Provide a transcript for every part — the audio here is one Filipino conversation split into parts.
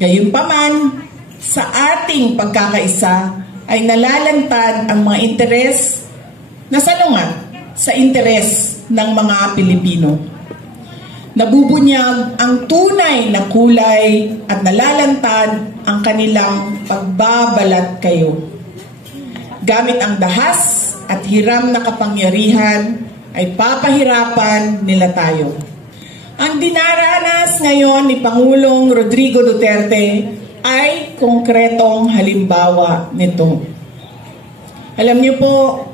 Gayunpaman, sa ating pagkakaisa ay nalalantad ang mga interes na salungat sa interes ng mga Pilipino. Nabubunyag ang tunay na kulay at nalalantad ang kanilang pagbabalat kayo. Gamit ang dahas at hiram na kapangyarihan ay papahirapan nila tayo. Ang dinaranas ngayon ni Pangulong Rodrigo Duterte ay konkretong halimbawa nito. Alam niyo po,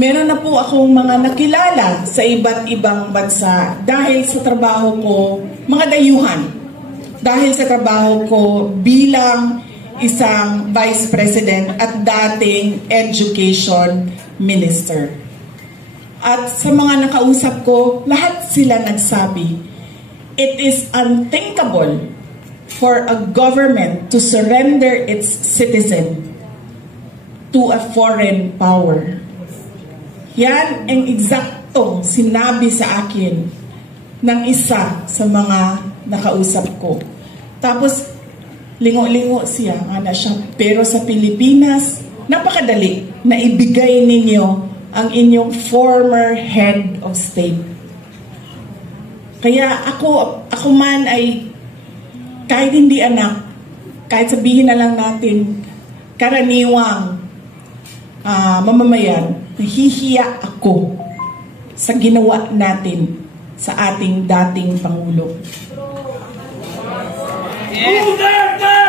meron na po akong mga nakilala sa iba't ibang bansa dahil sa trabaho ko, mga dayuhan, dahil sa trabaho ko bilang isang Vice President at dating Education Minister. At sa mga nakausap ko, lahat sila nagsabi, it is unthinkable for a government to surrender its citizen to a foreign power. Yan ang eksaktong sinabi sa akin ng isa sa mga nakausap ko. Tapos, lingo-lingo siya, pero sa Pilipinas, napakadali na ibigay ninyo ang inyong former head of state. Kaya ako man ay, kahit hindi anak, kahit sabihin na lang natin, karaniwang mamamayan, nahihiya ako sa ginawa natin sa ating dating Pangulo. Duterte!